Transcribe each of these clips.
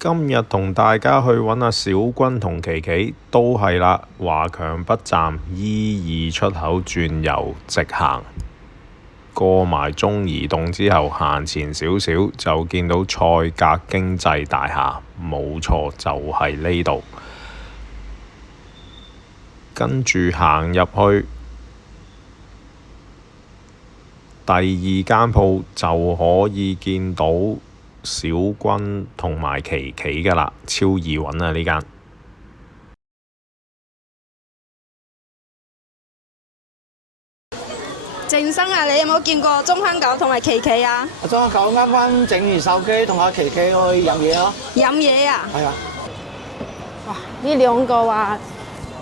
今日同大家去揾阿小君同琪琪，都係啦，華強北站 E2 出口轉右直行，過埋中移動之後行前少少就見到賽格經濟大廈，冇錯就係呢度。跟住行入去，第二間鋪就可以見到小君同埋琪琪㗎喇，超易揾啊呢間。靜生啊，你有冇見過鐘香狗同埋琪琪啊？阿鐘狗啱啱整完手機，同阿琪琪去飲嘢咯。飲嘢啊？係啊。哇！呢兩個話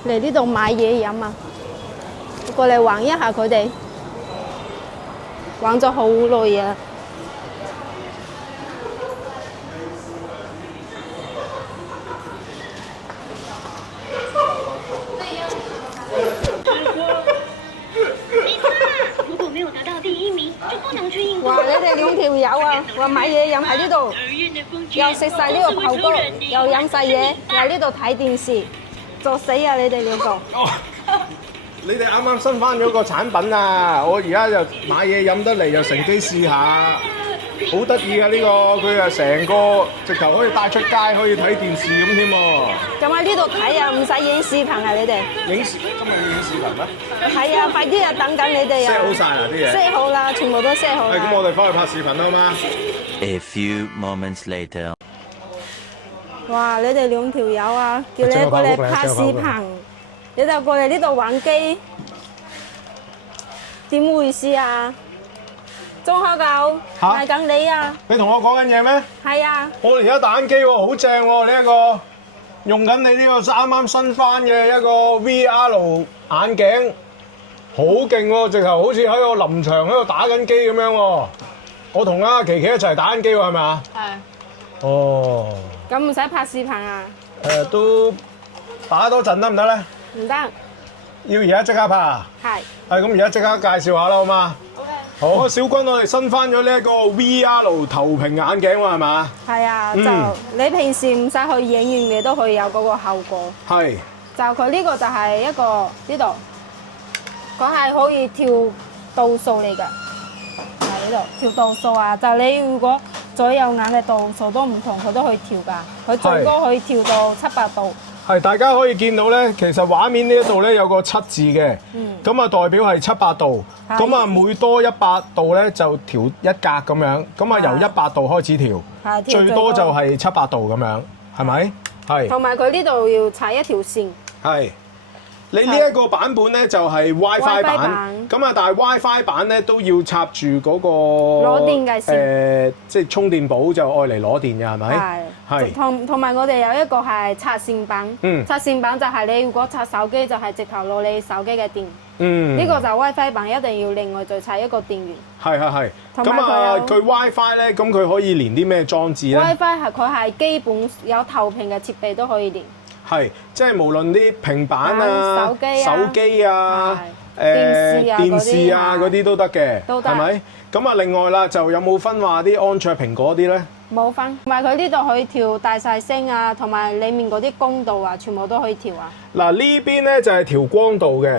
嚟呢度買嘢飲啊，過嚟玩一下佢哋，玩咗好耐啊！哇！你哋兩條友啊，話買嘢飲喺呢度，又食晒呢個爆谷，又飲晒嘢，又喺呢度睇電視，作死啊！你哋兩個。你哋啱啱新翻咗個產品啊！我而家就買嘢飲得嚟，就乘機試下，好得意啊！呢個佢啊成個直頭可以帶出街，可以睇電視咁添喎。咁喺呢度睇啊，唔使影視頻啊！你哋今日要影視頻咩？係啊，快啲啊，等緊你哋啊 set 好晒啦啲嘢。set 好啦，全部都 set 好啦。咁我哋翻去拍視頻啦嘛。A few moments later. 哇！你哋兩條友啊，叫你過嚟拍視頻，你就過嚟呢度玩機，點回事啊？鐘香狗賣緊你啊！你同我講緊嘢咩？係啊，我而家打緊機喎，好正喎！呢一個用緊你呢個啱啱新翻嘅一個 VR 眼鏡，好勁喎！直頭好似喺個臨場喺度打緊機咁樣喎。我同阿琪琪一齊打緊機喎，係咪啊？係。哦。咁唔使拍視頻啊？都打多陣得唔得咧？唔得。要而家即刻拍啊？係。咁而家即刻介紹下啦，好嘛？好，小君，我哋新翻咗呢一個 VR 投屏眼鏡喎，係嘛？係啊，就你平時唔使去影院，你都可以有嗰個效果。係。就佢呢個就係一個呢度，佢係可以調度數嚟㗎。喺呢度調度數啊，就你如果左右眼嘅度數都唔同，佢都可以調㗎。佢最高可以調到700度。係，大家可以見到咧，其實畫面呢一度咧有個7字嘅，咁啊代表係700度，咁啊每多100度咧就調一格咁樣，咁啊由100度開始調，最多就係700度咁樣，係咪？係。同埋佢呢度要踩一條線。係。你呢一個版本咧就係 WiFi 版，咁啊但係 WiFi 版咧都要插住嗰個攞電嘅線，即係充電寶就愛嚟攞電嘅係咪？係。同埋我哋有一個係插線版，插線版就係你如果插手機就係直頭攞你手機嘅電。呢個就 WiFi 版一定要另外再插一個電源。係。咁啊佢 WiFi 咧，咁佢可以連啲咩裝置咧 ？WiFi 係佢係基本有投屏嘅設備都可以連。係，即係無論啲平板啊、手機啊、電視啊嗰啲都得嘅，都得，係咪？咁啊，另外啦，就有冇分話啲安卓、蘋果啲咧？冇分，同埋佢呢度可以調大細聲啊，同埋裡面嗰啲光度啊，全部都可以調啊。嗱，呢邊咧就係調光度嘅，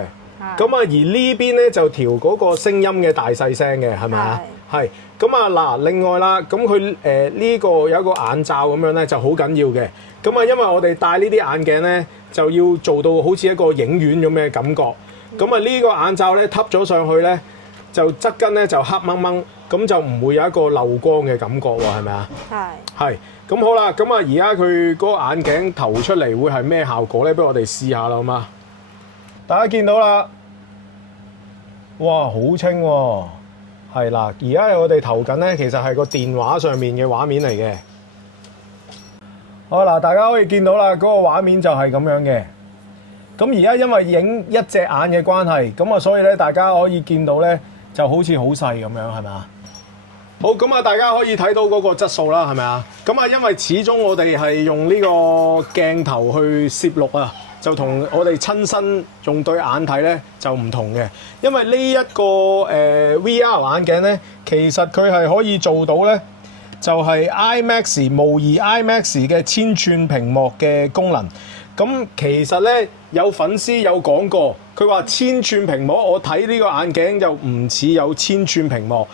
咁啊而呢邊咧就調嗰個聲音嘅大細聲嘅，係咪啊？係。咁啊嗱，另外啦，咁佢呢個有一個眼罩咁樣咧，就好緊要嘅。咁啊，因為我哋戴呢啲眼鏡咧，就要做到好似一個影院咁嘅感覺。咁啊，呢個眼罩咧揷咗上去咧，就側跟咧就黑掹掹，咁就唔會有一個漏光嘅感覺喎，係咪啊？係。咁好啦，咁啊，而家佢嗰個眼鏡投出嚟會係咩效果咧？不如我哋試下啦，好嘛？大家見到啦，哇，好清喎！係啦，而家我哋投緊咧，其實係個電話上面嘅畫面嚟嘅。好嗱，大家可以見到啦，嗰個畫面就係咁樣嘅。咁而家因為影一隻眼嘅關係，咁啊，所以咧大家可以見到咧，就好似好細咁樣，係咪啊？好，咁啊，大家可以睇到嗰個質素啦，係咪啊？咁啊，因為始終我哋係用呢個鏡頭去攝錄啊。就同我哋親身用對眼睇咧就唔同嘅，因為呢一個VR 眼鏡咧，其實佢係可以做到咧，就係 IMAX 模擬 IMAX 嘅千寸屏幕嘅功能。咁其實咧有粉絲有講過，佢話千寸屏幕，我睇呢個眼鏡就唔似有千寸屏幕。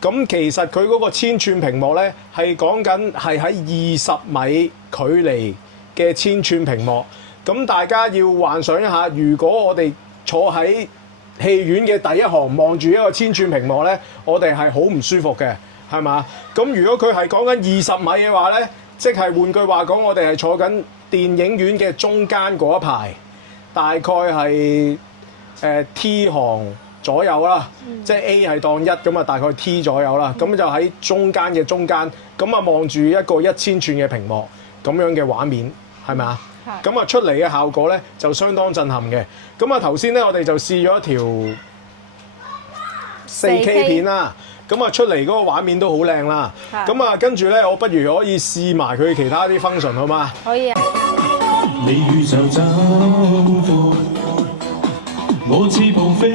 咁其實佢嗰個千寸屏幕咧係講緊係喺20米距離嘅千寸屏幕。咁大家要幻想一下，如果我哋坐喺戲院嘅第一行望住一個千寸屏幕咧，我哋係好唔舒服嘅，係嘛？咁如果佢係講緊20米嘅話咧，即係換句話講，我哋係坐緊電影院嘅中間嗰一排，大概係T 行左右啦，即係 A 係當1咁啊，大概 T 左右啦，咁就喺中間嘅中間，咁啊望住一個1000寸嘅屏幕咁樣嘅畫面，係咪啊？咁啊出嚟嘅效果咧就相當震撼嘅。咁啊頭先咧我哋就試咗一條4K 片啦，咁啊出嚟嗰個畫面都好靚啦。咁啊跟住咧我不如可以試埋佢其他啲 function 好嗎？可以啊。你宇宙走闊，我似步飛，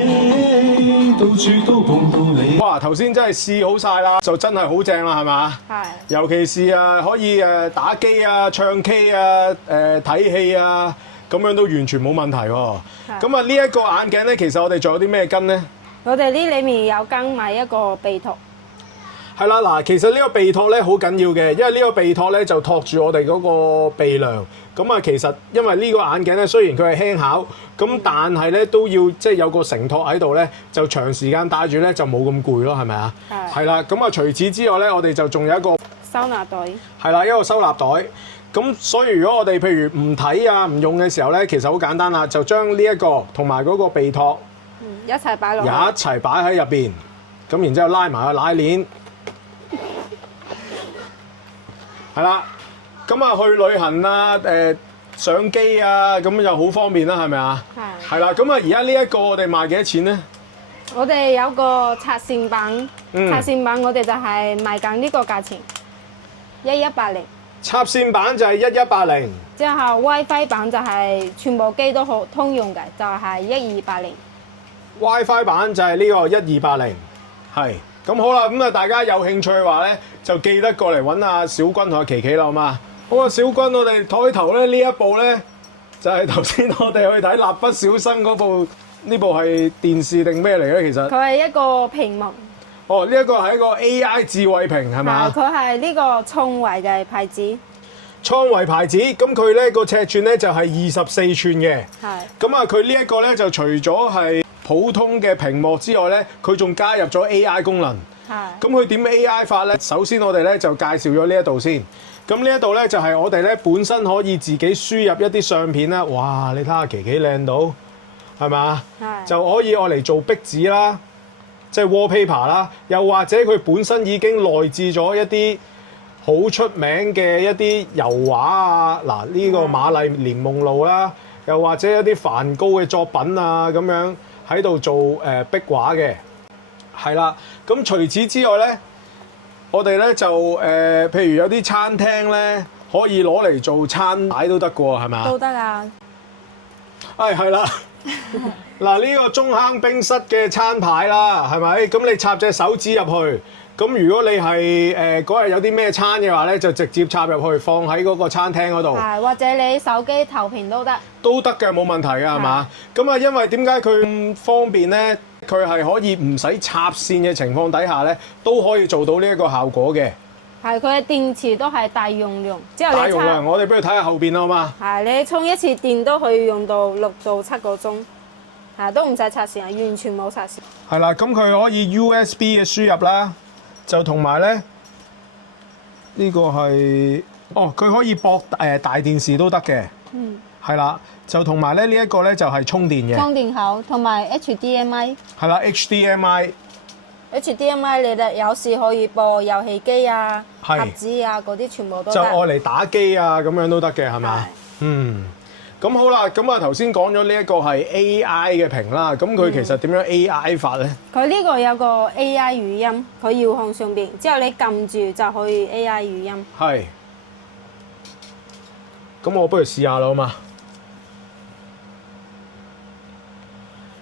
到處都碰到你。哇！頭先真係試好晒啦，就真係好正啦，係嘛？係。尤其是可以打機啊、唱 K 啊、睇戲啊，咁樣都完全冇問題喎。咁啊呢一個眼鏡咧，其實我哋仲有啲咩跟咧？我哋呢裏面有跟埋一個鼻托。係啦，嗱，其實呢個鼻托咧好緊要嘅，因為呢個鼻托咧就托住我哋嗰個鼻梁。咁啊，其實因為呢個眼鏡咧，雖然佢係輕巧，咁但係咧都要即係有個承托喺度咧，就長時間戴住咧就冇咁攰咯，係咪啊？係啦，咁啊除此之外咧，我哋就仲有一個收納袋。係啦，一個收納袋。咁所以如果我哋譬如唔睇啊、唔用嘅時候咧，其實好簡單啦，就將呢一個同埋嗰個鼻托一齊擺落去，一齊擺喺入邊，咁然之後拉埋個拉鏈。係啦，咁啊去旅行啊、上機啊，咁就好方便啦，係咪啊？係。係啦，咁啊而家呢一個我哋賣幾多錢咧？我哋有個拆線版，拆線版我哋就係賣緊呢個價錢，1180。插線版就係1180。之後 WiFi 版就係全部機都好通用嘅，就係1280。WiFi 版就係呢個1280，係。咁好啦，咁啊大家有興趣嘅話咧，就記得過嚟揾阿小君同阿琪琪啦，好嘛？好啊，小君，我哋枱頭咧呢一部咧，就係頭先我哋去睇《蠟筆小新》嗰部，呢部係電視定咩嚟咧？其實佢係一個屏幕。哦，呢一個係一個 AI 智慧屏係咪？佢係呢個創維嘅牌子。創維牌子，咁佢咧個尺寸咧就係24寸嘅。係。咁啊，佢呢一個咧就除咗係普通嘅屏幕之外咧，佢仲加入咗 AI 功能。係。咁佢點 AI 法咧？首先我哋咧就介紹咗呢一度先。咁呢一度咧就係我哋咧本身可以自己輸入一啲相片啦。哇！你睇下琪琪靚到，係咪？係。就可以愛嚟做壁紙啦，即係 wallpaper 啦，又或者佢本身已經內置咗一啲好出名嘅一啲油畫啊，嗱呢個瑪麗蓮夢露啦，又或者一啲梵高嘅作品啊咁樣喺度做壁畫嘅，係啦。咁除此之外咧，我哋咧就譬如有啲餐廳咧可以攞嚟做餐牌都得嘅喎，係咪啊？都得啊！係啦。嗱呢個中坑冰室嘅餐牌啦，係咪？咁你插隻手指入去，咁如果你係嗰日有啲咩餐嘅話咧，就直接插入去，放喺嗰個餐廳嗰度。係，或者你手機投屏都得。都得嘅，冇問題嘅，係嘛？咁啊，因為點解佢咁方便咧？佢係可以唔使插線嘅情況底下咧，都可以做到呢一個效果嘅。係，佢嘅電池都係大容量，之後你大容量，我哋不如睇下後邊啦，好嘛？係，你充一次電都可以用到6到7個鐘，係都唔使插線啊，完全冇插線。係啦，咁佢可以 USB 嘅輸入啦，就同埋咧呢個係佢可以駁大電視都得嘅。嗯，係啦，就同埋咧呢一個咧就係充電嘅。充電口同埋 HDMI。係啦 ，HDMI 你哋有時可以播遊戲機啊、盒子啊嗰啲全部都得。就愛嚟打機啊咁樣都得嘅，係咪？嗯，咁好啦，咁啊頭先講咗呢一個係 AI 嘅屏啦，咁佢其實點樣 AI 法咧？佢呢個有個 AI 語音，佢遙控上邊，之後你撳住就可以 AI 語音。係。咁我不如試下啦，好嘛？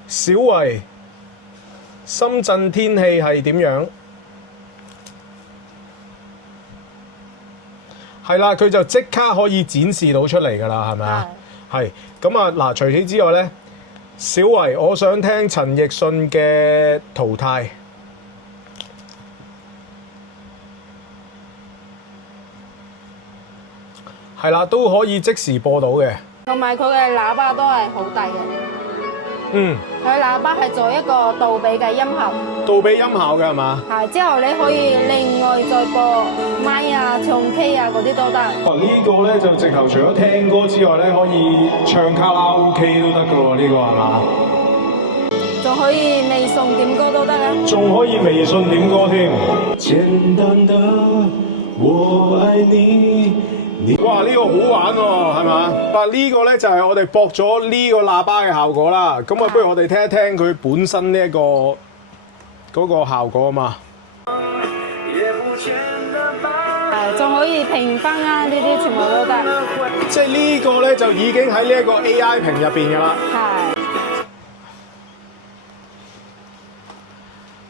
小維。深圳天氣係點樣？係啦，佢就即刻可以展示到出嚟㗎啦，係咪啊？係。咁啊嗱，除此之外咧，小維，我想聽陳奕迅嘅《淘汰》。係啦，都可以即時播到嘅。同埋佢嘅喇叭都係好大嘅。嗯。佢喇叭係做一個杜比嘅音效。杜比音效嘅係嘛？係，之後你可以另外再播咪啊、唱 K 啊嗰啲都得。呢個咧就直頭除咗聽歌之外咧，可以唱卡拉 OK 都得㗎喎，呢個係嘛？仲可以微信點歌都得啊！仲可以微信點歌添。簡單的我愛你。哇！呢個好玩喎，係嘛？嗱，呢個咧就係我哋駁咗呢個喇叭嘅效果啦。咁啊，不如我哋聽一聽佢本身呢一個嗰個效果啊嘛。係，仲可以評分啊！呢啲全部都得。即係呢個咧就已經喺呢一個 AI 屏入邊㗎啦。係。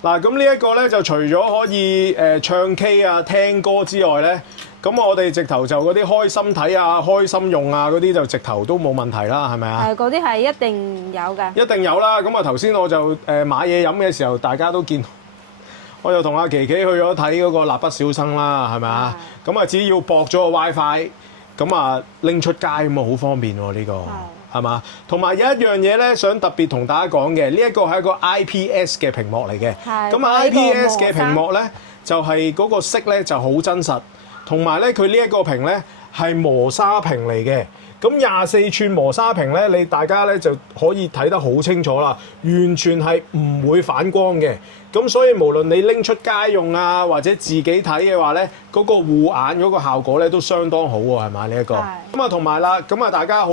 嗱，咁呢一個咧就除咗可以唱 K 啊、聽歌之外咧。咁我哋直頭就嗰啲開心睇啊、開心用啊嗰啲就直頭都冇問題啦，係咪啊？係，嗰啲係一定有㗎。一定有啦。咁啊頭先我就買嘢飲嘅時候，大家都見，我就同阿琪琪去咗睇嗰個蠟筆小新啦，係咪啊？咁啊只要駁咗個 WiFi，咁啊拎出街咁啊好方便喎呢個，係嘛？同埋有一樣嘢咧，想特別同大家講嘅，呢一個係一個 IPS 嘅屏幕嚟嘅。咁 IPS 嘅屏幕咧，就係嗰個色咧就好真實。同埋咧，佢呢一個屏咧係磨砂屏嚟嘅。咁24吋磨砂屏咧，你大家咧就可以睇得好清楚啦，完全係唔會反光嘅。咁所以無論你拎出街用啊，或者自己睇嘅話咧，嗰個護眼嗰個效果咧都相當好喎，係咪呢一個？咁啊同埋啦，咁啊大家好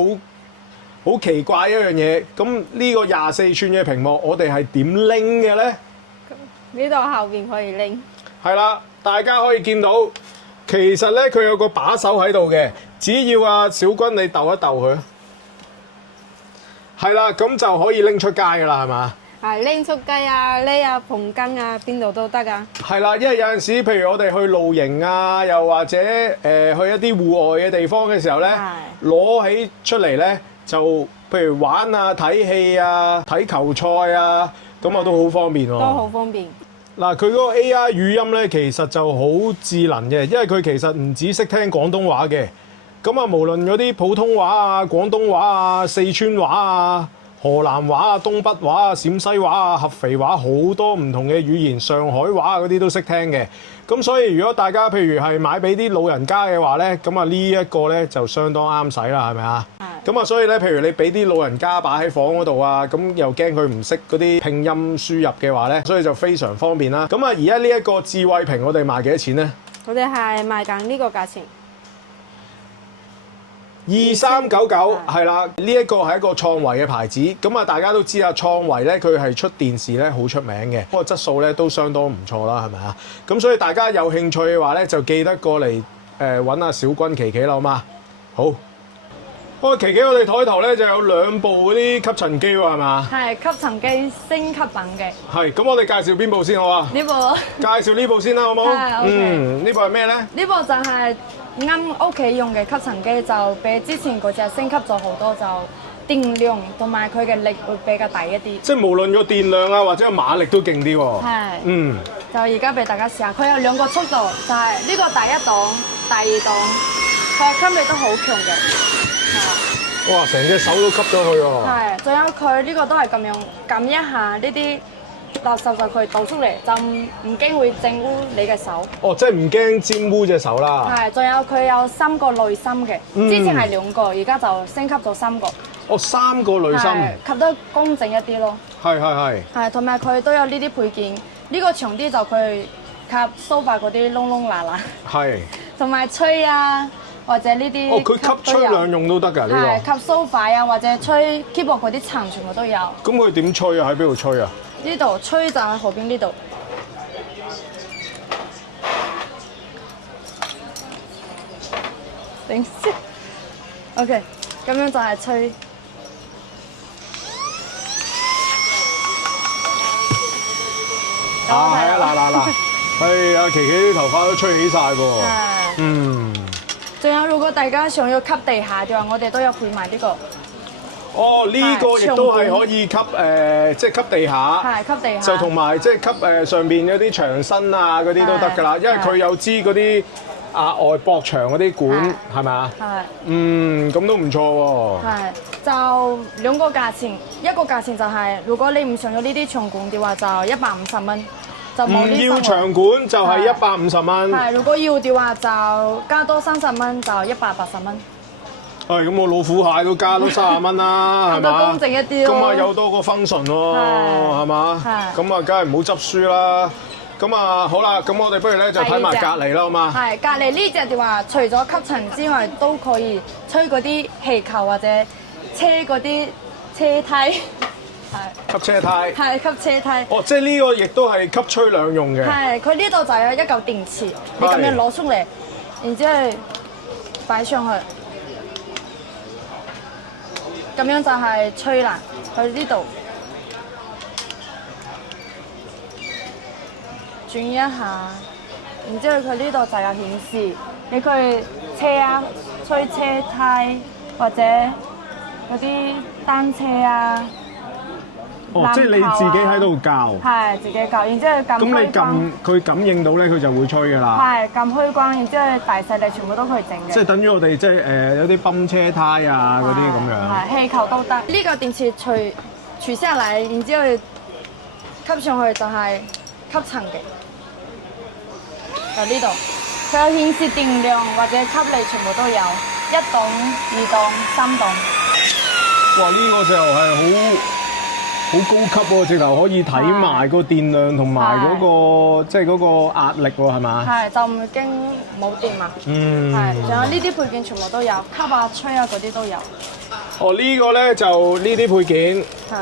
奇怪一樣嘢，咁呢個24吋嘅屏幕，我哋係點拎嘅咧？呢度後邊可以拎。係啦，大家可以見到。其實咧，佢有個把手喺度嘅，只要阿小君你逗一逗佢，係啦，咁就可以拎出街噶啦，係嘛？係拎出街啊，匿啊棚根啊，邊度都得噶。係啦，因為有陣時，譬如我哋去露營啊，又或者去一啲戶外嘅地方嘅時候咧，攞起出嚟咧，就譬如玩啊、睇戲啊、睇球賽啊，咁啊都好方便喎。都好方便。嗱，佢嗰個 AI 語音咧，其實就好智能嘅，因為佢其實唔止識聽廣東話嘅，咁啊，無論嗰啲普通話啊、廣東話啊、四川話啊、河南話啊、東北話啊、陝西話啊、合肥話好多唔同嘅語言，上海話啊嗰啲都識聽嘅。咁所以如果大家譬如係買俾啲老人家嘅話咧，咁啊呢一個咧就相當啱使啦，係咪啊？咁啊，所以咧，譬如你俾啲老人家擺喺房嗰度啊，咁又驚佢唔識嗰啲拼音輸入嘅話咧，所以就非常方便啦。咁啊，而家呢一個智慧屏我哋賣幾多錢咧？我哋係賣緊呢個價錢2399，係啦。呢一個係一個創維嘅牌子，咁啊大家都知啊，創維咧佢係出電視咧好出名嘅，嗰個質素咧都相當唔錯啦，係咪啊？咁所以大家有興趣嘅話咧，就記得過嚟揾阿小君琪琪啦，好嘛？好。琪琪，我哋台頭咧就有2部嗰啲吸塵機喎，係嘛？係吸塵機升級版嘅。係，咁我哋介紹邊部先好啊？呢部。介紹呢部先啦，好冇？係 OK。呢部係咩咧？呢部就係啱屋企用嘅吸塵機，就比之前嗰隻升級咗好多，就電量同埋佢嘅力會比較大一啲。即係無論個電量啊，或者個馬力都勁啲喎。係。就而家俾大家試下，佢有2個速度，就係呢個第1檔、第2檔，佢吸力都好強嘅。哇！成隻手都吸咗佢喎。係，仲有佢呢個都係咁樣撳一下，呢啲垃圾就佢倒出嚟，就唔驚會整污你嘅手。哦，即係唔驚沾污隻手啦。係，仲有佢有3個濾芯嘅，之前係2個，而家就升級咗3個。哦，3個濾芯。吸得乾淨一啲咯。係。係，同埋佢都有呢啲配件，呢個長啲就佢吸梳化嗰啲窿窿罅罅。係。同埋吹啊。或者呢啲哦，佢吸吹兩用都得㗎呢個。係吸梳化啊，或者吹 keyboard 嗰啲塵全部都有。咁佢點吹啊？喺邊度吹啊？呢度吹就喺後邊呢度。等先。OK， 咁樣就係吹。係啊，嗱，係阿琪琪啲頭髮都吹起晒噃。仲有，如果大家想要吸地下嘅話，我哋都有配埋呢個。哦，呢個亦都係可以吸即係吸地下，係吸地下。就同埋即係吸上邊嗰啲牆身啊嗰啲都得㗎啦，因為佢有支嗰啲額外駁牆嗰啲管係咪啊？係。咁都唔錯喎。係，就兩個價錢，一個價錢就係如果你唔想要呢啲長管嘅話，就150蚊。就冇呢唔要長管就係150蚊。係，如果要嘅話就加多30蚊，就180蚊。咁我老虎蟹都加多30蚊啦，係嘛？公正一啲咯。咁啊有多個 function 喎，係嘛？咁啊梗係唔好執輸啦。咁啊好啦，咁我哋不如咧就睇埋隔離啦，好嘛？係隔離呢隻嘅話，除咗吸塵之外，都可以吹嗰啲氣球或者車嗰啲車梯。吸車胎，係吸車梯。哦，即係呢個亦都係吸吹兩用嘅。係，佢呢度就有一嚿電池，你咁樣攞出嚟，然之後擺上去，咁樣就係吹啦。佢呢度轉一下，然之後佢呢度就有顯示，你可以車啊、吹車梯或者嗰啲單車啊。即係你自己喺度校，係自己校，然之後撳開關。咁你佢感應到咧，佢就會吹㗎啦。係撳開關，然之後大細力全部都可以整嘅。即係等於我哋即係有啲泵車胎啊嗰啲咁樣。係氣球都得。呢個電池除下嚟，然之後吸上去就係吸塵嘅。就呢度，佢有顯示電量或者吸力全部都有，1檔、2檔、3檔。哇！呢個就係好高級喎，直頭可以睇埋個電量同埋嗰個即係嗰個壓力喎，係嘛？係，就唔驚冇電啊。係，仲有呢啲配件全部都有，吸啊、吹啊嗰啲都有。哦，呢個咧就呢啲配件。係。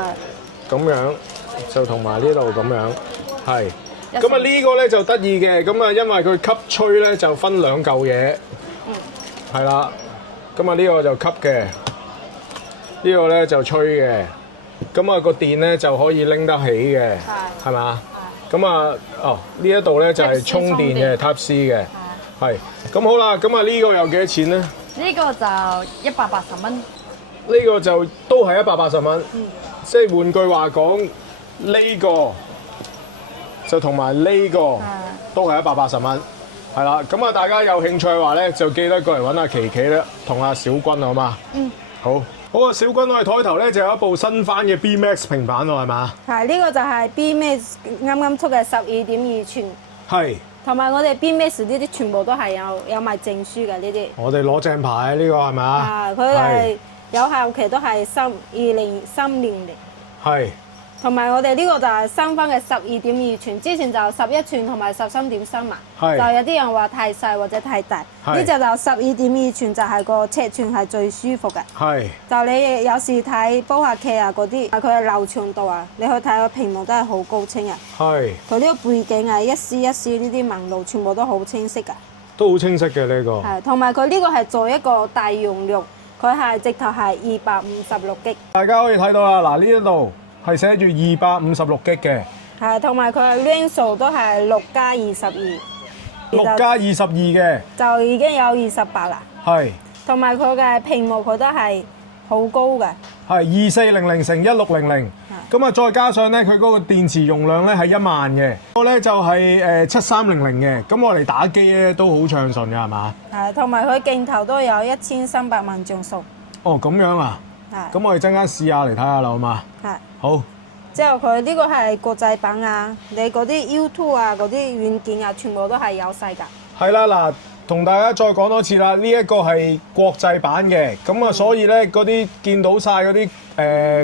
咁樣就同埋呢度咁樣，係。咁啊呢個咧就得意嘅，咁啊因為佢吸吹咧就分2嚿嘢。係啦，咁啊呢個就吸嘅，呢個咧就吹嘅。咁啊個電咧就可以拎得起嘅，係嘛？咁啊呢一度咧就係充電嘅 Type C 嘅，係。咁好啦，咁啊呢個又幾多錢咧？呢個就180蚊。呢個就都係180蚊。即係換句話講，呢個就同埋呢個都係180蚊，係啦。咁啊大家有興趣嘅話咧，就記得過嚟揾阿琪琪啦，同阿小君好嘛？好。好啊，小君，我哋台頭咧就有一部新翻嘅 B Max 平板喎，係嘛？係，呢個就係 B Max 啱啱出嘅12.2寸。係。同埋我哋 B Max 呢啲全部都係有賣證書嘅呢啲。我哋攞正牌呢個係咪啊？係，佢係有效期都係2030年。係。同埋我哋呢個就係新翻嘅12.2寸，之前就11寸同埋13.3嘛。係。就有啲人話太細或者太大，呢隻就12.2寸就係個尺寸係最舒服嘅。係。就你有時睇煲下劇啊嗰啲，佢嘅流暢度啊，你去睇個屏幕都係好高清啊。係。佢呢個背景啊，一絲一絲呢啲紋路全部都好清晰㗎。都好清晰嘅呢個。係，同埋佢呢個係做一個大容量，佢係直頭係256G。大家可以睇到啦，嗱呢一度。係寫住256G嘅，係同埋佢嘅 RAM 數都係6+22，6+22嘅就已經有28啦。係，同埋佢嘅屏幕佢都係好高嘅，係2400×1600，咁啊再加上咧佢嗰個電池容量咧係1萬嘅，個咧就係7300嘅，咁我嚟打機咧都好暢順嘅係嘛？係，同埋佢鏡頭都有1300萬像素。哦，咁樣啊？係。咁我哋陣間試下嚟睇下啦，好嘛？係。好，之後佢呢個係國際版啊，你嗰啲 YouTube 啊嗰啲軟件啊，全部都係有晒㗎。係啦，嗱，同大家再講多次啦，呢一個係國際版嘅，咁啊所以咧嗰啲見到晒嗰啲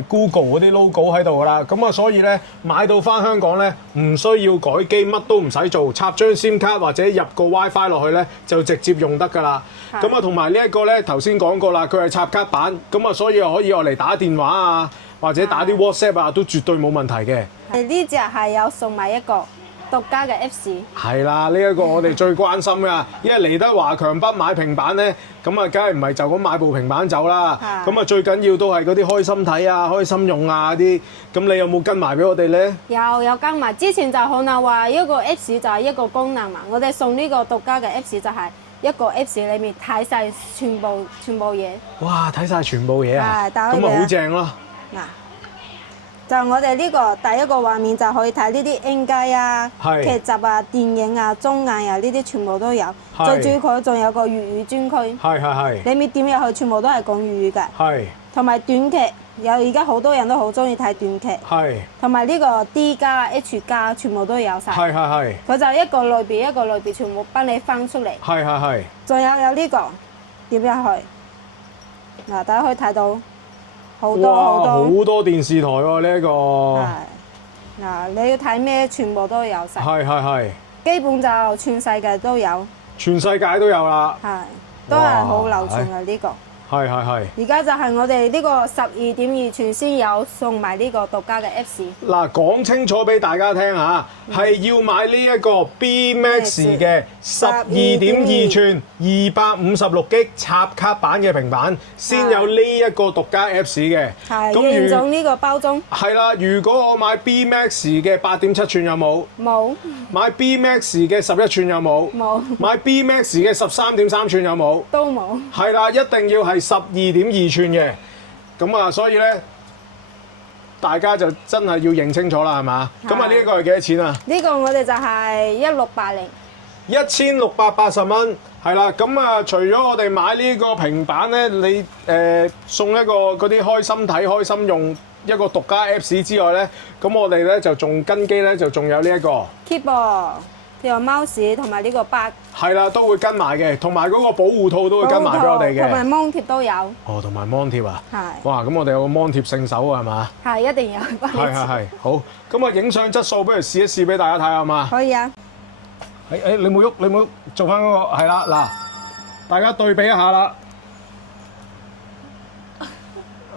Google 嗰啲 logo 喺度㗎啦，咁啊所以咧買到翻香港咧唔需要改機，乜都唔使做，插張 SIM 卡或者入個 WiFi 落去咧就直接用得㗎啦。咁啊同埋呢一個咧頭先講過啦，佢係插卡版，咁啊所以可以用嚟打電話啊。或者打啲 WhatsApp 啊，都絕對冇問題嘅。呢隻係有送埋一個獨家嘅 Apps。係啦，呢一個我哋最關心㗎，因為嚟得華強北買平板咧，咁啊，梗係唔係就咁買部平板走啦。咁啊，最緊要都係嗰啲開心睇啊、開心用啊啲。咁你有冇跟埋俾我哋咧？有跟埋。之前就可能話一個 Apps 就係一個功能嘛，我哋送呢個獨家嘅 Apps 就係一個 Apps 裏面睇晒全部嘢。哇！睇晒全部嘢啊！係打開佢啊咁咪好正咯。嗱，就我哋呢個第一個畫面就可以睇呢啲應雞啊、係劇集啊、電影啊、綜藝啊呢啲全部都有。係最主要佢仲有個粵語專區，係你咪點入去全部都係講粵語㗎。係同埋短劇，有而家好多人都好中意睇短劇，係同埋呢個 D 加 H 加全部都有晒。係佢就一個類別一個類別全部幫你分出嚟。係仲有呢個點入去，嗱，大家可以睇到好多哇！好多。好多電視台喎呢一個。係嗱，你要睇咩全部都有晒，係，基本就全世界都有，全世界都有啦。係都係好流傳嘅呢個。係。而家就係我哋呢個12.2寸先有送埋呢個獨家嘅 Apps。嗱，講清楚俾大家聽嚇，係要買呢一個 B Max 嘅12.2寸256G 插卡版嘅平板，先有呢一個獨家 Apps 嘅。係咁認咗呢個包裝係啦，如果我買 B Max 嘅8.7寸有冇？冇買 B Max 嘅11寸有冇？冇買 B Max 嘅13.3寸有冇？都冇。係啦，一定要係12.2寸嘅。咁啊，所以咧，大家就真係要認清楚啦，係嘛？咁啊，呢一個係幾多錢啊？呢個我哋就係1680， 1680蚊，係啦。咁啊，除咗我哋買呢個平板咧，你送一個嗰啲開心睇、開心用一個獨家 Apps 之外咧，咁我哋咧就仲跟機咧就仲有呢一個 keyboard、呢個 mouse 同埋呢個筆，係啦，都會跟埋嘅，同埋嗰個保護套都會跟埋俾我哋同埋嘅。芒貼都有，哦，同埋芒貼啊！係哇，咁我哋有個芒貼聖手啊，係嘛？係一定有。係，好。咁啊，影相質素不如試一試俾大家睇下嘛。可以啊。你冇喐，做翻嗰個係啦，嗱，大家對比一下啦，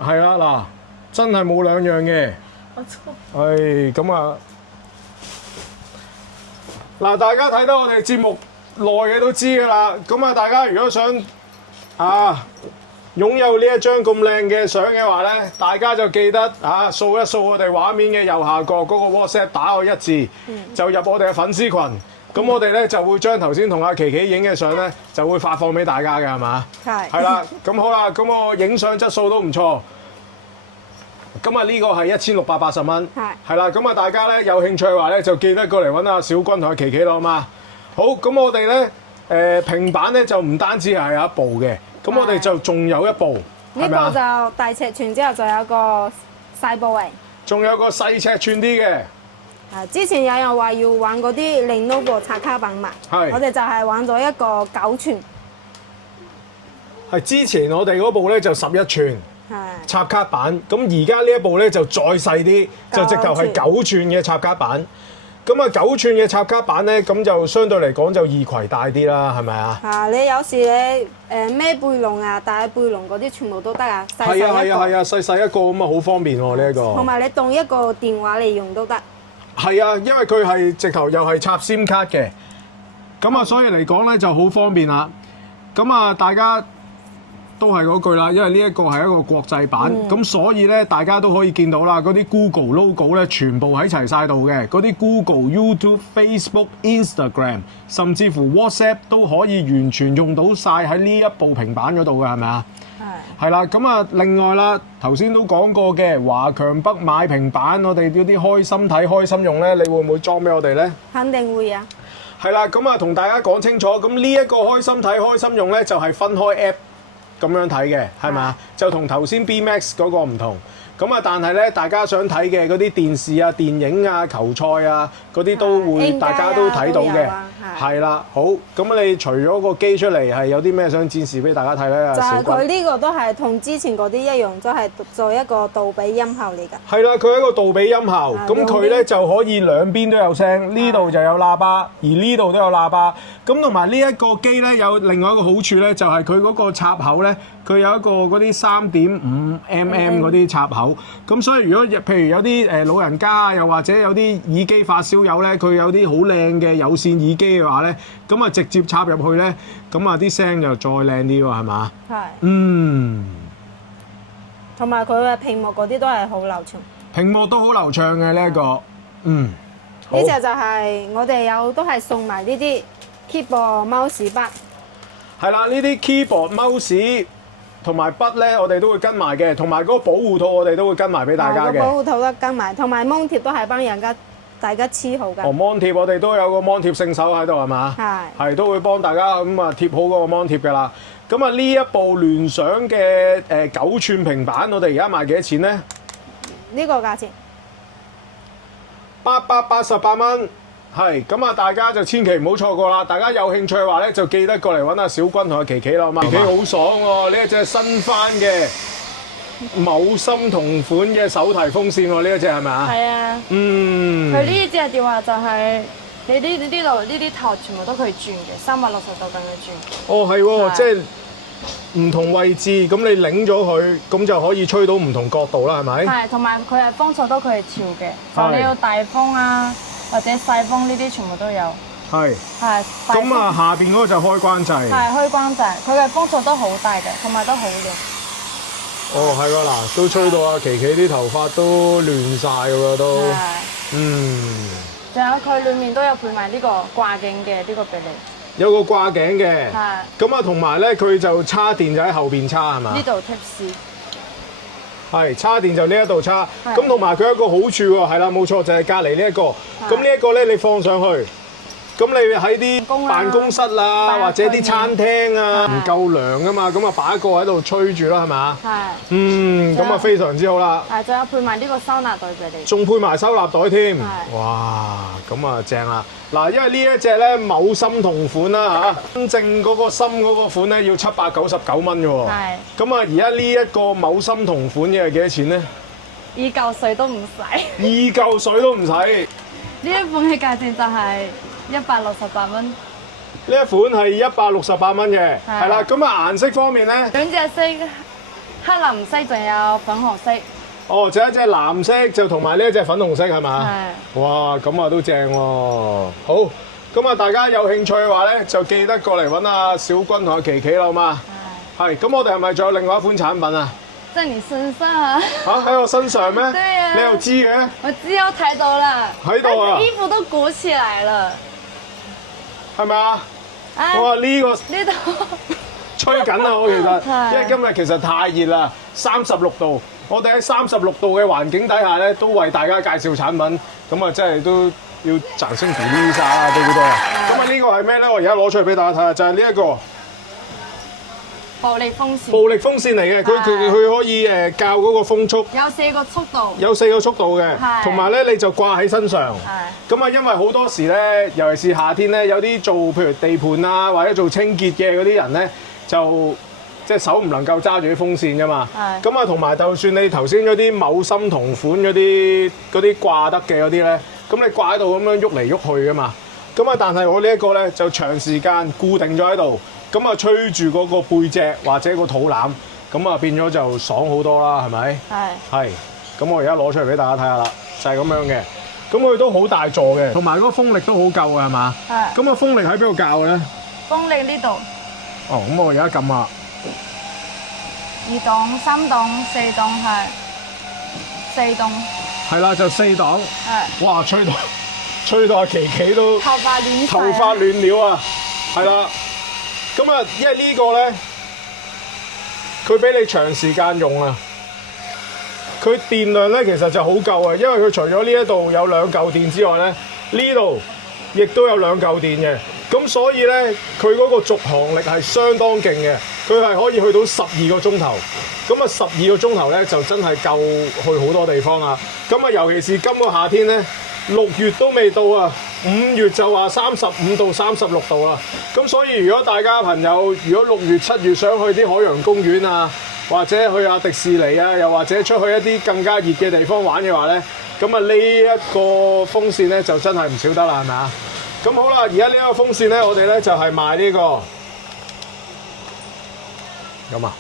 係啦，嗱，真係冇兩樣嘅。咁啊，嗱，大家睇到我哋節目內嘅都知㗎啦。咁啊，大家如果想擁有呢一張咁靚嘅相嘅話咧，大家就記得掃一掃我哋畫面嘅右下角嗰個 WhatsApp 打我1字，就入我哋嘅粉絲群。咁我哋咧就會將頭先同阿琪琪影嘅相咧，就會發放俾大家嘅，係嘛？係啦，咁好啦，咁我影相質素都唔錯。咁啊，呢個係1680蚊。係啦，咁啊，大家咧有興趣嘅話咧，就記得過嚟揾阿小君同阿琪琪咯，好嘛？好，咁我哋咧平板咧就唔單止係有一部嘅，咁我哋就仲有一部，呢個就大尺寸之後就有個細部位，仲有個細尺寸啲嘅。之前有人話要玩嗰啲 Lenovo 插卡版嘛，我哋就係玩咗一個9寸。係之前我哋嗰部咧就11寸插卡版，咁而家呢一部咧就再細啲，就直頭係9寸嘅插卡版。咁啊9寸嘅插卡版咧，咁就相對嚟講就易攜帶啲啦，係咪啊？你有時你孭背囊啊、帶背囊嗰啲全部都得啊，細細一個。係啊，細細一個咁啊，好方便喎呢一個。同埋你當一個電話嚟用都得。係啊，因為佢係直頭又係插 SIM 卡嘅，咁啊，所以嚟講咧就好方便啦。咁啊，大家都係嗰句啦，因為呢一個係一個國際版，咁所以咧大家都可以見到啦，嗰啲 Google logo 咧全部喺齊晒度嘅，嗰啲 Google、YouTube、Facebook、Instagram， 甚至乎 WhatsApp 都可以完全用到晒喺呢一部平板嗰度嘅，係咪啊？係啦，咁啊，另外啦，頭先都講過嘅，華強北買平板，我哋嗰啲開心睇、開心用咧，你會唔會裝俾我哋咧？肯定會啊！係啦，咁啊，同大家講清楚，咁呢一個開心睇、開心用咧，就係分開 app 咁樣睇嘅，係咪啊？就同頭先 B Max 嗰個唔同。咁啊，但係咧，大家想睇嘅嗰啲電視啊、電影啊、球賽啊嗰啲都會，大家都睇到嘅。係啦，好。咁你除咗個機出嚟，係有啲咩想展示俾大家睇咧？就係佢呢個都係同之前嗰啲一樣，都係做一個杜比音效嚟㗎。係啦，佢係一個杜比音效，咁佢咧就可以兩邊都有聲，呢度就有喇叭，而呢度都有喇叭。咁同埋呢一個機咧有另外一個好處咧，就係佢嗰個插口咧，佢有一個嗰啲3.5mm 嗰啲插口。咁所以如果譬如有啲老人家啊，又或者有啲耳機發燒友咧，佢有啲好靚嘅有線耳機嘅話咧，咁啊直接插入去咧，咁啊啲聲就再靚啲喎，係嘛？係。同埋佢嘅屏幕嗰啲都係好流暢。屏幕都好流暢嘅呢一個。呢隻就係我哋有都係送埋呢啲 keyboard、mouse 筆。係啦，呢啲 keyboard、mouse 同埋筆咧，我哋都會跟埋嘅，同埋嗰個保護套我哋都會跟埋俾大家嘅。保護套都跟埋，同埋芒貼都係幫大家黐好㗎。哦，芒貼我哋都有個芒貼聖手喺度係嘛？係都會幫大家咁啊貼好嗰個芒貼㗎啦。咁啊呢一部聯想嘅9寸平板，我哋而家賣幾多錢咧？呢個價錢888蚊。係咁啊！大家就千祈唔好錯過啦！大家有興趣嘅話咧，就記得過嚟揾阿小君同阿琪琪啦，好嘛？琪琪好爽喎！呢一隻新翻嘅某心同款嘅手提風扇喎，呢一隻係咪啊？係啊。嗯。佢呢隻電話就係你呢度呢啲頭全部都可以轉嘅，360度咁樣轉。哦，係喎，即係唔同位置，咁你擰咗佢，咁就可以吹到唔同角度啦，係咪？係，同埋佢係風速都可以調嘅，就你要大風啊，或者細風呢啲全部都有。係。係。咁啊，下邊嗰個就開關掣。係開關掣，佢嘅風速都好大嘅，同埋都好靚。哦，係喎，嗱，都吹到阿琪琪啲頭髮都亂晒㗎喎，都。係。嗯。仲有佢裡面都有配埋呢個掛頸嘅呢個俾你。有個掛頸嘅。係。咁啊，同埋咧，佢就插電就喺後邊插係嘛？呢度 Type-C。係插電就呢一度插，咁同埋佢有一個好處喎，係啦，冇錯，就係隔離呢一個。咁呢一個咧，你放上去，咁你喺啲辦公室啊，或者啲餐廳啊，唔夠涼啊嘛，咁啊擺一個喺度吹住啦，係咪？係。嗯，咁啊非常之好啦。係，仲有配埋呢個收納袋俾你。仲配埋收納袋添。係。哇，咁啊正啦！嗱，因為呢一隻咧某心同款啦嚇，真正嗰個心嗰個款咧要799蚊嘅喎。係。咁啊，而家呢一個某心同款嘅係幾多錢咧？二嚿水都唔使。二嚿水都唔使。呢一款嘅價錢就係168蚊。呢一款係168蚊嘅，係啦。咁啊顏色方面咧，兩隻色，黑藍色仲有粉紅色。哦，就一隻藍色，就同埋呢一隻粉紅色係嘛？係。哇，咁啊都正喎。好，咁啊大家有興趣嘅話咧，就記得過嚟揾阿小君同阿琪琪啦，好嘛？係。咁我哋係咪仲有另外一款產品啊？在你身上啊！嚇喺我身上咩？對啊。你又知嘅？我知我睇到啦。喺度啊！衣服都鼓起來了。係咪啊？啊！哇！呢個呢度吹緊啊！我其實，因為今日其實太熱啦，36度。我哋喺36度嘅環境底下咧，都為大家介紹產品，咁啊真係都要賺聲鼓勵晒啦，對唔對啊？咁啊呢個係咩咧？我而家攞出嚟俾大家睇下，就係呢一個暴力風扇。暴力風扇嚟嘅，佢可以校嗰個風速。有4個速度。有4個速度嘅，同埋咧你就掛喺身上。係。咁啊，因為好多時咧，尤其是夏天咧，有啲做譬如地盤啊，或者做清潔嘅嗰啲人咧，就即係手唔能夠揸住啲風扇㗎嘛。係。咁啊，同埋就算你頭先嗰啲某心同款嗰啲掛得嘅嗰啲咧，咁你掛喺度咁樣喐嚟喐去㗎嘛。咁啊，但係我呢一個咧就長時間固定咗喺度，咁啊吹住嗰個背脊或者個肚腩，咁啊變咗就爽好多啦，係咪？係。係。咁我而家攞出嚟俾大家睇下啦，就係咁樣嘅。咁佢都好大座嘅，同埋嗰個風力都好夠嘅，係嘛？係。咁啊風力喺邊度校嘅咧？風力呢度。哦，咁我而家撳下。2檔、3檔、4檔係4檔。係啦，就4檔。係。哇！吹到阿琪琪都頭髮亂晒。頭髮亂了啊！係啦。咁啊，因為呢個咧，佢俾你長時間用啊。佢電量咧其實就好夠啊，因為佢除咗呢一度有2嚿電之外咧，呢度亦都有2嚿電嘅。咁所以咧，佢嗰個續航力係相當勁嘅，佢係可以去到12個鐘頭。咁啊12個鐘頭咧就真係夠去好多地方啦。咁啊尤其是今個夏天咧，6月都未到啊，5月就話35到36度啦。咁所以如果大家朋友如果6月7月想去啲海洋公園啊，或者去下迪士尼啊，又或者出去一啲更加熱嘅地方玩嘅話咧，咁啊呢一個風扇咧就真係唔少得啦，係咪啊？咁好啦，而家呢一個風扇咧，我哋咧就係賣呢個咁啊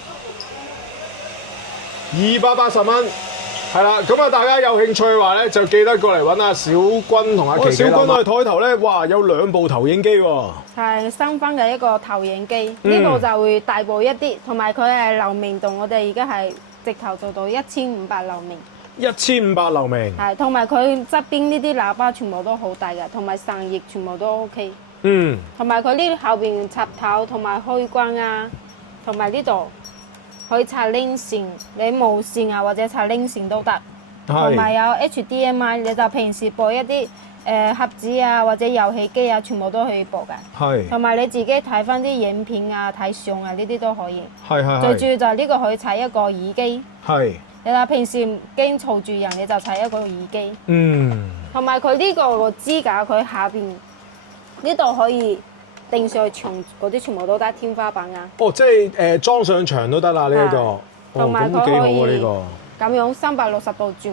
，280蚊，係啦。咁啊，大家有興趣嘅話咧，就記得過嚟揾阿小君同阿琪琪。小君我哋台頭咧，哇，有2部投影機喎。係新翻嘅一個投影機，呢部就會大部一啲，同埋佢係流明度，我哋而家係直頭做到1500流明。1500流明。係，同埋佢側邊呢啲喇叭全部都好大嘅，同埋散熱全部都 OK。嗯，同埋佢呢後邊插頭同埋開關啊，同埋呢度可以插 link 線，你無線啊或者插 link 線都得。同埋有 HDMI， 你就平時播一啲盒子啊或者遊戲機啊，全部都可以播嘅。係。同埋你自己睇翻啲影片啊、睇相啊呢啲都可以。係。最主要就係呢個可以插一個耳機。係。你話平時唔驚嘈住人，你就插一個耳機。嗯。同埋佢呢個支架，佢下邊呢度可以釘上去牆嗰啲，全部都得天花板啊。哦，即係裝上牆都得啦呢一個。同埋佢可以呢個。咁樣360度轉，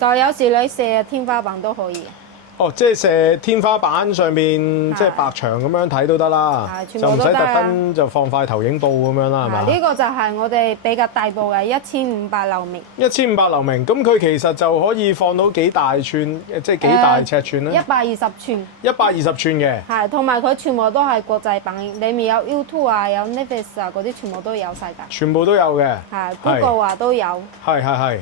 就有時你射天花板都可以。哦，即係射天花板上面，即係白牆咁樣睇都得啦，就唔使特登就放塊投影布咁樣啦，係嘛？呢個就係我哋比較大部嘅1500流明。1500流明，咁佢其實就可以放到幾大寸，即係幾大尺寸咧？120寸。120寸嘅。係，同埋佢全部都係國際版，裡面有 YouTube 啊、有 Netflix 啊嗰啲，全部都有晒㗎。全部都有嘅。係 Google 啊都有。係。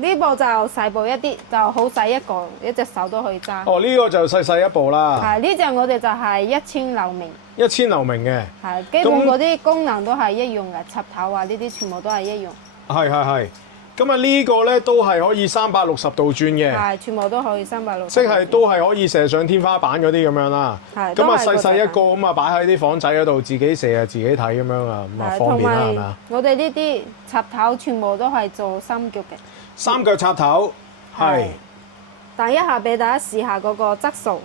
呢部就細部一啲，就好細一個，一隻手都可以揸。哦，呢個就細一部啦。係呢隻我哋就係1000流明。1000流明嘅。係，基本嗰啲功能都係一樣嘅，插頭啊呢啲全部都係一樣。係。咁啊呢個咧都係可以360度轉嘅。係，全部都可以360。即係都係可以射上天花板嗰啲咁樣啦。係。咁啊細一個咁啊擺喺啲房仔嗰度，自己射啊自己睇咁樣啊，咁啊方便啦係咪啊？我哋呢啲插頭全部都係做3腳嘅。3腳插頭，係。等一下俾大家試下嗰個質素。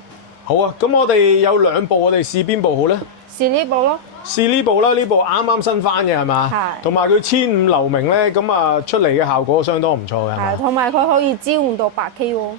好啊，咁我哋有2部，我哋試邊部好咧？試呢部咯。試呢部啦，呢部啱啱新翻嘅係嘛？係。同埋佢1500流明咧，咁啊出嚟嘅效果相當唔錯嘅係嘛？係，同埋佢可以支援到8K 喎。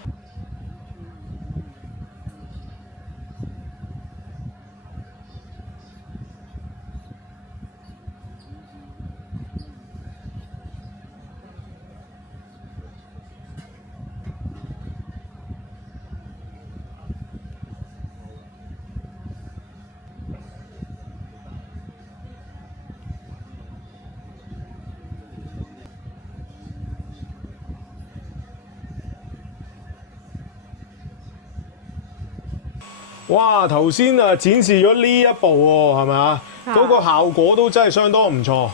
哇！頭先啊展示咗呢一部喎，係咪啊？嗰個效果都真係相當唔錯。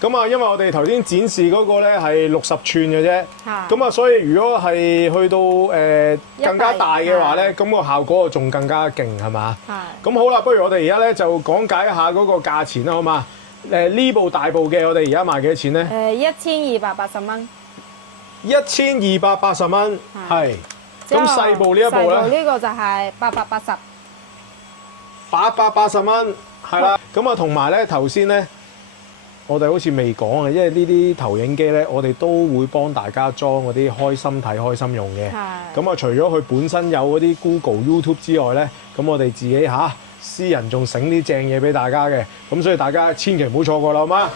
咁啊，因為我哋頭先展示嗰個咧係60寸嘅啫。咁啊，所以如果係去到更加大嘅話咧，咁個效果仲更加勁係嘛？咁好啦，不如我哋而家咧就講解一下嗰個價錢啦，好嘛？呢部大部嘅我哋而家賣幾多錢咧？1280蚊。1280蚊，係。咁細部呢一部咧？細部呢個就係880。880蚊，係啦。咁啊，同埋咧頭先咧，我哋好似未講啊，因為呢啲投影機咧，我哋都會幫大家裝嗰啲開心睇、開心用嘅。係。咁啊，除咗佢本身有嗰啲 Google、YouTube 之外咧，咁我哋自己私人仲醒啲正嘢俾大家嘅。咁所以大家千祈唔好錯過啦，好嗎？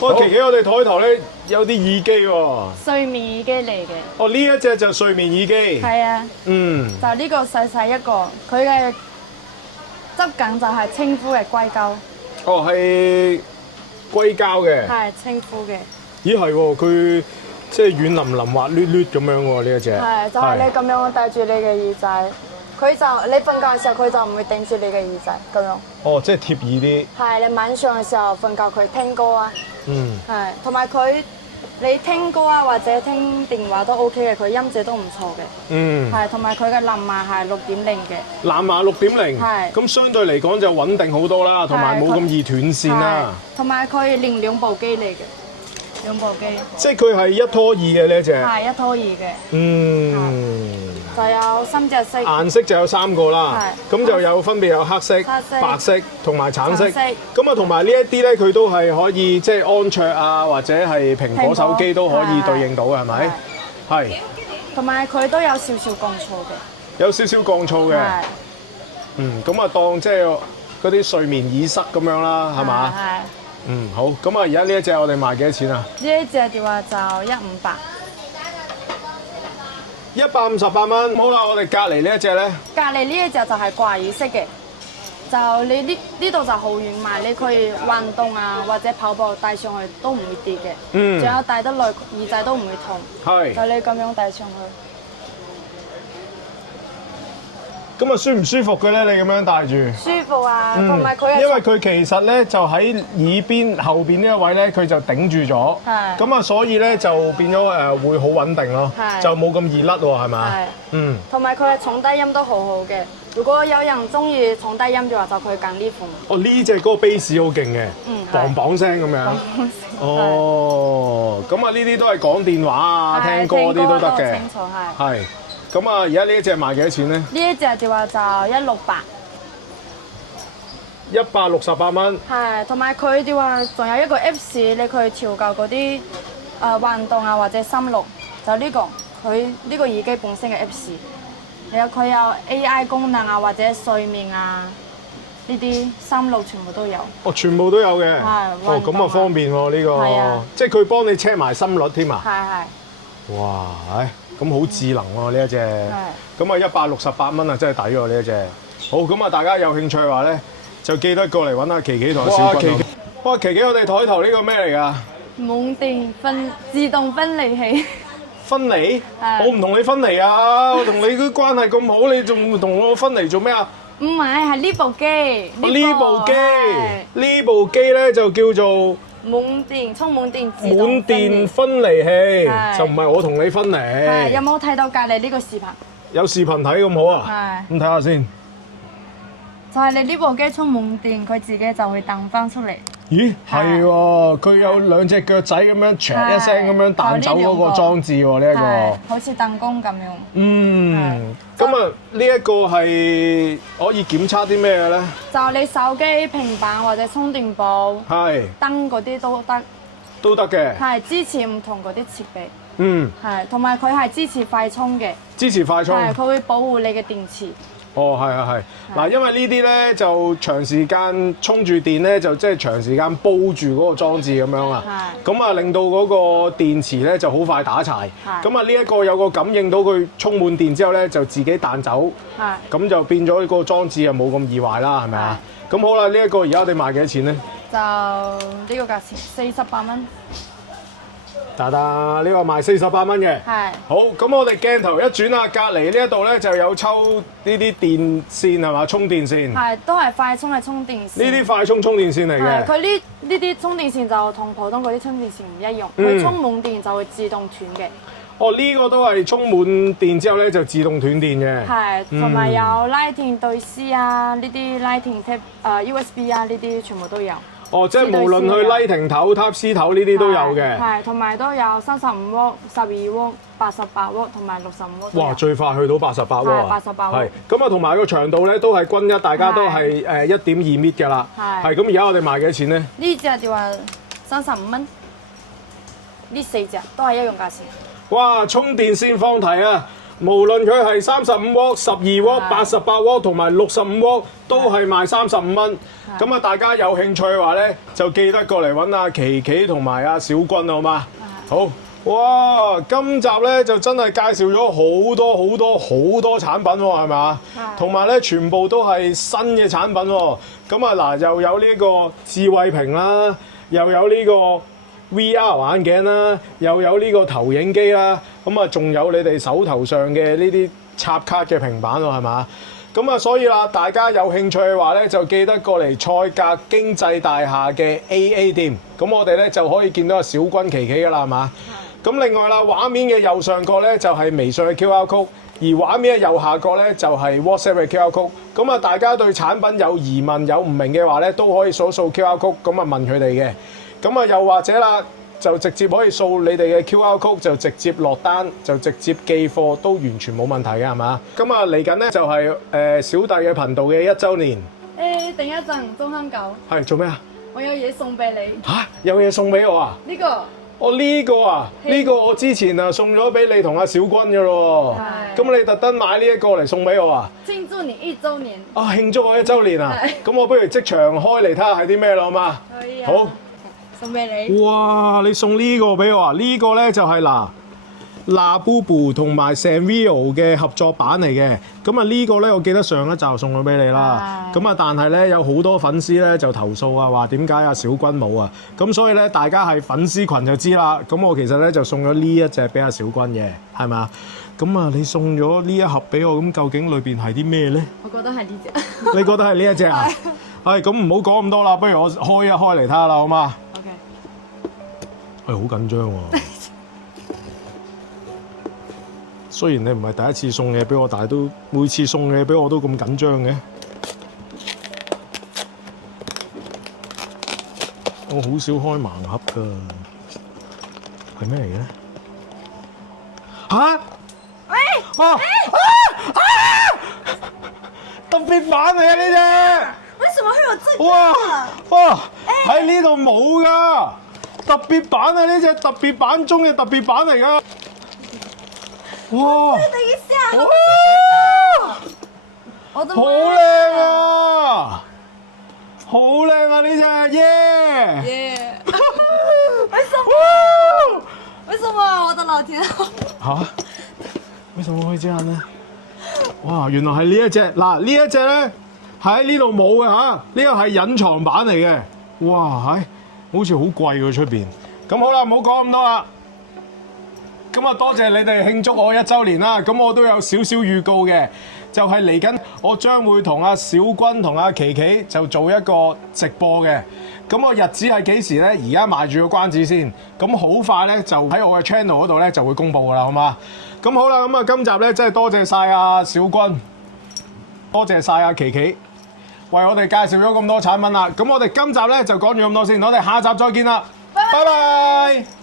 喂，琪琪，我哋台頭咧有啲耳機喎。睡眠耳機嚟嘅。哦，呢一隻就睡眠耳機。係啊。嗯。就呢個細細一個，佢嘅質感就係清膚嘅硅膠。哦，係硅膠嘅。係清膚嘅。咦，係喎，佢即係軟腍腍、滑捋捋咁樣喎，呢一隻。係，就係你咁樣戴住你嘅耳仔，佢就你瞓覺嘅時候，佢就唔會頂住你嘅耳仔咁樣。哦，即係貼耳啲。係，你晚上嘅時候瞓覺，佢聽歌啊。嗯。係，同埋佢。你聽歌啊，或者聽電話都 OK 嘅，佢音質都唔錯嘅。嗯。係，同埋佢嘅藍牙係6.0嘅。藍牙6.0。係。咁相對嚟講就穩定好多啦，同埋冇咁易斷線啦。同埋佢連2部機嚟嘅，2部機。即係佢係1拖2嘅呢一隻。係1拖2嘅。嗯。就有3隻色。顏色就有3個啦。係。咁就有分別有黑色、白色同埋橙色。咁啊，同埋呢一啲咧，佢都係可以即係安卓啊，或者係蘋果手機都可以對應到嘅，係咪？係。同埋佢都有少少降噪嘅。有少少降噪嘅。係。嗯，咁啊，當即係嗰啲睡眠耳塞咁樣啦，係嘛？係。嗯，好。咁啊，而家呢一隻我哋賣幾多錢啊？呢一隻嘅話就158蚊。好啦，我哋隔離呢一隻咧。隔離呢一隻就係掛耳式嘅，就你呢度就好軟埋，你可以運動啊或者跑步戴上去都唔會跌嘅。嗯。仲有戴得耐，耳仔都唔會痛。係。就你咁樣戴上去。咁啊舒唔舒服嘅咧？你咁樣戴住？舒服啊，同埋佢係因為佢其實咧就喺耳邊後邊呢一位咧，佢就頂住咗。係咁啊，所以咧就變咗會好穩定咯，係就冇咁易甩喎，係咪？係，嗯。同埋佢嘅重低音都好好嘅。如果有人中意重低音嘅話，就佢揀呢款。哦，呢只嗰個 bass 好勁嘅，係砰砰聲咁樣。哦，咁啊呢啲都係講電話啊、聽歌嗰啲都得嘅。清楚係。係。咁啊，而家呢一隻賣幾多錢咧？呢一隻嘅話就168。 168蚊。係，同埋佢哋話仲有一個 Apps，你可以調校嗰啲運動啊或者心率，就呢個佢呢個耳機本身嘅 Apps，佢有 AI 功能啊或者睡眠啊呢啲心率全部都有。哦，全部都有嘅。係哦，咁啊方便喎呢係啊個，即係佢幫你 check 埋心率添啊。係。哇，咁好智能喎呢一隻。咁啊168蚊啊，真係抵喎呢一隻。好，咁啊大家有興趣嘅話咧，就記得過嚟揾阿琪琪同阿小君。哇，琪琪，我哋台頭呢個咩嚟㗎？蒙電自動分離器。分離？係我唔同你分離啊！我同你啲關係咁好，你仲同我分離做咩啊？唔係，係呢部機。呢部機，係呢部機咧就叫做充滿電自滿動分離。電分離器，係就唔係我同你分係，有離。冇睇到隔離呢個視頻？有視頻睇咁好啊？係。咁睇下先。就係你呢部機充滿電，佢自己就會彈翻出嚟。咦，係喎，佢有兩隻腳仔咁樣，唰一聲咁樣彈走嗰個裝置喎，呢一係個。好似彈弓咁樣。嗯，咁啊，呢一個係可以檢測啲咩嘅咧？就你手機、平板或者充電寶、係燈嗰啲都得，都得嘅。係支持唔同嗰啲設備，嗯，係同埋佢係支持快充嘅，支持快充。係佢會保護你嘅電池。哦，係啊，係。嗱，因為呢啲咧就長時間充住電咧，就即係長時間煲住嗰個裝置咁樣啊。係。咁啊，令到嗰個電池咧就好快打柴。係。咁啊，呢一個有個感應到佢充滿電之後咧，就自己彈走。係。咁就變咗個裝置啊冇咁易壞啦，係咪啊？咁好啦，呢一個而家我哋賣幾多錢咧？就呢個價錢48蚊。得，呢個賣48蚊嘅。係。好，咁我哋鏡頭一轉啊，隔離呢一度咧就有抽呢啲電線係嘛，充電線。係，都係快充嘅充電線。呢啲快充電線嚟嘅。佢呢啲充電線就同普通嗰啲充電線唔一樣，佢充滿電就會自動斷嘅。哦，呢個都係充滿電之後咧就自動斷電嘅。係，同埋有Lightning對 C 啊，呢啲 Lightning Type USB 啊，呢啲全部都有。哦，即係無論去 Lightning 頭、Type C 頭呢啲都有嘅。係，同埋都有35W、12W、88W 同埋65W。哇！最快去到88喎。係88W。係，咁啊同埋個長度咧都係均一，大家都係1.2米㗎啦。係，咁而家我哋賣幾多錢咧？呢隻就話35蚊，呢4隻都係一樣價錢。哇！充電線放題啊！無論佢係35W、12W、88W 同埋65W，都係賣35蚊。咁啊，大家有興趣嘅話咧，就記得過嚟揾阿琪琪同埋阿小君好嘛？好，哇！今集咧就真係介紹咗好多產品喎，係咪啊？同埋咧，全部都係新嘅產品喎。咁啊嗱，又有呢個智慧屏啦，又有呢個VR 眼鏡啦，又有呢個投影機啦，咁啊仲有你哋手頭上嘅呢啲插卡嘅平板喎，係嘛？咁啊，所以啦，大家有興趣嘅話咧，就記得過嚟賽格經濟大廈嘅 AA 店，咁我哋咧就可以見到阿小君琪琪噶啦，係嘛？咁另外啦，畫面嘅右上角咧就係微信嘅 QR code，而畫面嘅右下角咧就係 WhatsApp 嘅 QR code。咁啊，大家對產品有疑問有唔明嘅話咧，都可以掃QR code，咁啊問佢哋嘅。咁啊，又或者啦，就直接可以掃你哋嘅 QR code，就直接落單，就直接寄貨，都完全冇問題嘅，係嘛？咁啊，嚟緊咧就係小弟嘅頻道嘅1週年。等一陣，中香九。係做咩啊？我有嘢送俾你。嚇！有嘢送俾我啊？呢個。哦，呢個啊，呢個我之前啊送咗俾你同阿小君嘅咯喎。咁你特登買呢一個嚟送俾我啊？慶祝你1週年。啊！慶祝我1週年啊！咁我不如即場開嚟睇下係啲咩咯，好嘛？可以啊。好。送俾你。哇！你送呢個俾我啊？呢個咧就係嗱， Labubu 同埋 Sanrio 嘅合作版嚟嘅。咁啊呢個咧，我記得上一集送咗俾你啦。咁啊，但係咧有好多粉絲咧就投訴啊，話點解阿小君冇啊？咁所以咧，大家係粉絲群就知啦。咁我其實咧就送咗呢一隻俾阿小君嘅，係咪？咁啊，你送咗呢一盒俾我，咁究竟裏邊係啲咩咧？我覺得係呢隻。你覺得係呢一隻啊？係咁，唔好講咁多啦，不如我開一開嚟睇下啦，好嘛？ OK。好緊張喎。雖然你唔係第一次送嘢俾我，但係都每次送嘢俾我都咁緊張嘅。我好少開盲盒㗎，係咩嚟嘅咧？嚇！哇！特別版嚟啊呢隻！為什麼會有這個？哇！喺呢度冇㗎，特別版啊！呢隻特別版中嘅特別版嚟㗎。哇！等一下，我的好靚啊！好靚啊！呢隻耶！耶！為什麼？為什麼？我的老天！嚇？為什麼會這樣呢？哇！原來係呢一隻嗱，呢一隻咧喺呢度冇嘅嚇，呢個係隱藏版嚟嘅。哇！好似好貴喎出邊。咁好啦，唔好講咁多啦。咁啊，多謝你哋慶祝我1週年啦！咁我都有少少預告嘅，就係嚟緊我將會同阿小君同阿琪琪就做一個直播嘅。咁個日子係幾時咧？而家賣住個關子先。咁好快咧，就喺我嘅 channel 嗰度咧就會公佈噶啦，好嘛？咁好啦，咁啊今集咧真係多謝晒阿小君，多謝晒阿琪琪，為我哋介紹咗咁多產品啦。咁我哋今集咧就講住咁多先，我哋下集再見啦，拜拜。